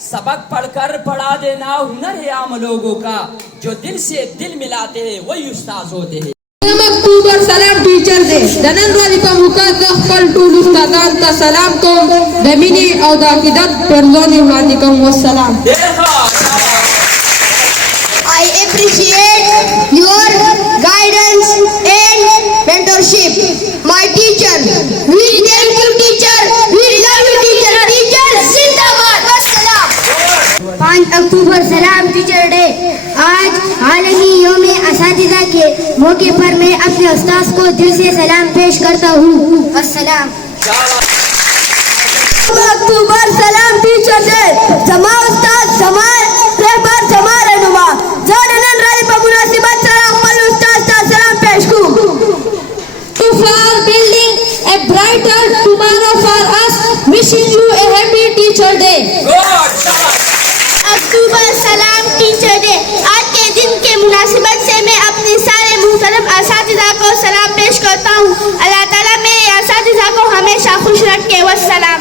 सबक पढ़कर पढ़ा देना हुनर है आम लोगों का, जो दिल से दिल मिलाते हैं वही उस्ताद होते हैं. Oktober Salam Teacher Day. Dan Rally Pamuka Kaltul Ustadan ta salam ko Damini au da kidat perdoni hatikum wassalam. I appreciate your guidance and mentorship. My teacher, we thank you teacher, we love you teacher, teacher Zindabad. Wassalam. 5 अक्टूबर सलाम teacher day. आज आलमी यौम असातिज़ा के मौके पर मैं अपने उस्ताद को दिल से सलाम पेश करता हूँ. अस्सलाम. अक्टूबर सलाम टीचर डे. जमा उस्ताद जमा रहबर जमा रहनुमा जानन राय पर मुनासिबत सलाम पल उस्ताद का सलाम पेश करूँ. For building a brighter tomorrow for us, wishing you a happy Teacher Day. अक्टूबर सलाम टीचर डे. आज के दिन के मुनासिबत से मैं अपने सारे मुहतरम असातिज़ा को सलाम पेश करता हूँ. अल्लाह ताला मेरे असातिज़ा को हमेशा खुश रखे. वस्सलाम.